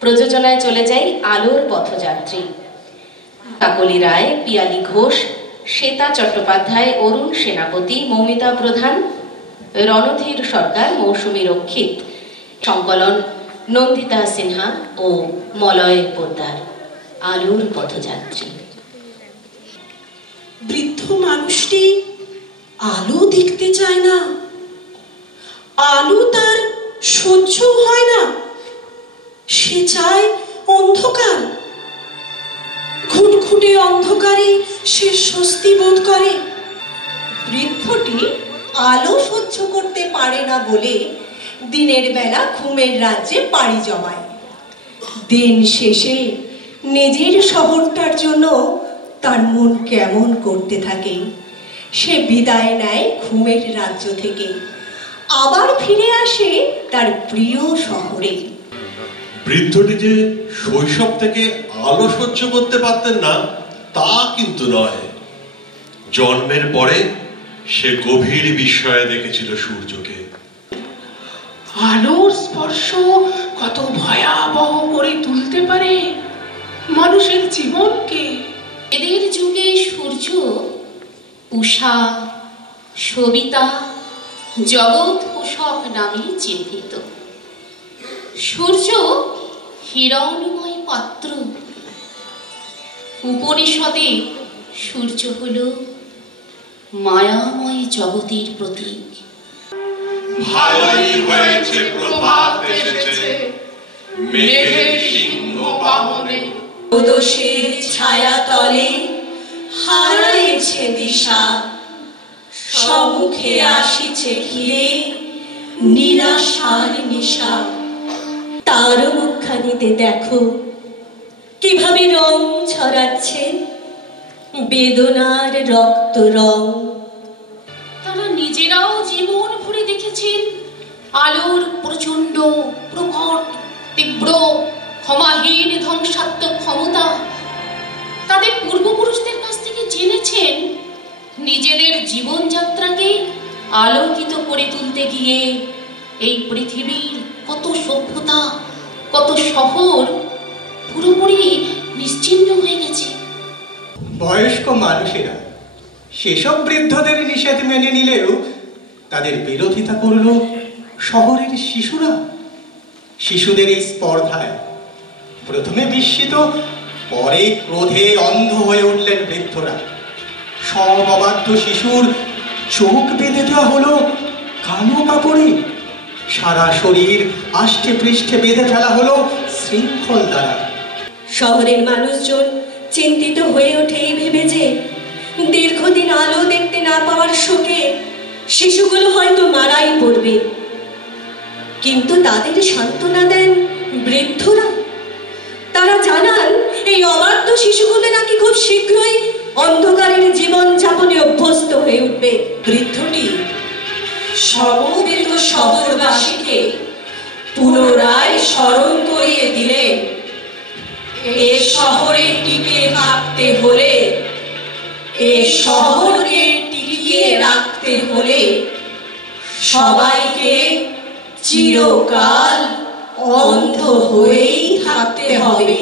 প্রযোজনায় চলে যাই আলোর পথযাত্রী। কাকলি রায়, পিয়ালি ঘোষ, শ্বেতা চট্টোপাধ্যায়, অরুণ সেনাপতি, মৌমিতা প্রধান, রণধীর সরকার, মৌসুমী রক্ষিত, সংকলন নন্দিতা সিনহা ও মলয় পোদ্দার। আলোর পথযাত্রী। বৃদ্ধ মানুষটি আলো দেখতে চায় না, আলো তার সহ্য হয় না, সে চায় অন্ধকার। ঘুটঘুটে অন্ধকারে সে স্বস্তি বোধ করে। বৃদ্ধটি আলো সহ্য করতে পারে না বলে দিনের বেলা ঘুমের রাজ্যে পাড়ি জমায়। দিন শেষে নিজের শহরটার জন্য তার মন কেমন করতে থাকে। সে বিদায় নেয় ঘুমের রাজ্য থেকে, আবার ফিরে আসে তার প্রিয় শহরে। বৃদ্ধটি যে শৈশব থেকে আলো সহ্য করতে পারতেন না তা কিন্তু নয়। জন্মের পরে সে গভীর বিস্ময়ে দেখেছিল সূর্যকে। আলোর স্পর্শ কত ভয়াবহ করে তুলতে পারে মানুষের জীবনকে। এদের যুগে সূর্য উষা, সবিতা, জগৎ পোষক নামে চিহ্নিত। সূর্য হিরণময় পাত্র। উপনিষদে সূর্য হল মায়াময় জগতের প্রতীক। ভালোই হয়েছে প্রভাত এসেছে মেঘের সিংহ বাহনে। প্রদোষের ছায়া তলে হারাইছে দিশা, সম্মুখে আসিছে ঘিরে নিরাশার নিশা। তার মুখখানিতে দেখো কিভাবে রং ছড়াচ্ছে, বেদনার রক্ত রং। তারা নিজেরাও জীবন ভরে দেখেছেন আলোর প্রচন্ড, প্রকট, তীব্র, ক্ষমাহীন ধ্বংসাত্মক ক্ষমতা। তাদের পূর্বপুরুষদের কাছ থেকে জেনেছেন নিজেদের জীবনযাত্রাকে আলোকিত করে তুলতে গিয়ে এই পৃথিবীর কত সভ্যতা, কত শহর পুরোপুরি নিশ্চিহ্ন হয়ে গেছে। বয়স্ক মানুষেরা সেসব বৃদ্ধদের নিষেধ মেনে নিলেও তাদের বিরোধিতা করল শহরের শিশুরা। শিশুদের এই স্পর্ধায় প্রথমে বিস্মিত, পরে ক্রোধে অন্ধ হয়ে উঠলেন বৃদ্ধরা। সব অবাধ্য শিশুর চোখ বেঁধে দেওয়া হলো কালো কাপড়ে, সারা শরীর আষ্টে পৃষ্ঠে বেঁধে ফেলা হলো শৃঙ্খল দ্বারা। শহরের মানুষজন চিন্তিত হয়ে ওঠে এই ভেবে যে দীর্ঘদিন আলো দেখতে না পাওয়ার শোকে শিশুগুলো হয়তো মারাই পড়বে। কিন্তু তাদের সান্ত্বনা দেন বৃদ্ধরা। তারা জানান এই অবাধ্য শিশুগুলো নাকি খুব শীঘ্রই অন্ধকারের জীবন যাপনে অভ্যস্ত হয়ে উঠবে। বৃদ্ধটি সমবেত শহরবাসীকে পুনরায় স্মরণ করিয়ে দিলেন, এ শহরে টিকে থাকতে হলে, এ শহরকে টিকিয়ে রাখতে হলে সবাইকে চিরকাল অন্ধ হয়েই থাকতে হবে।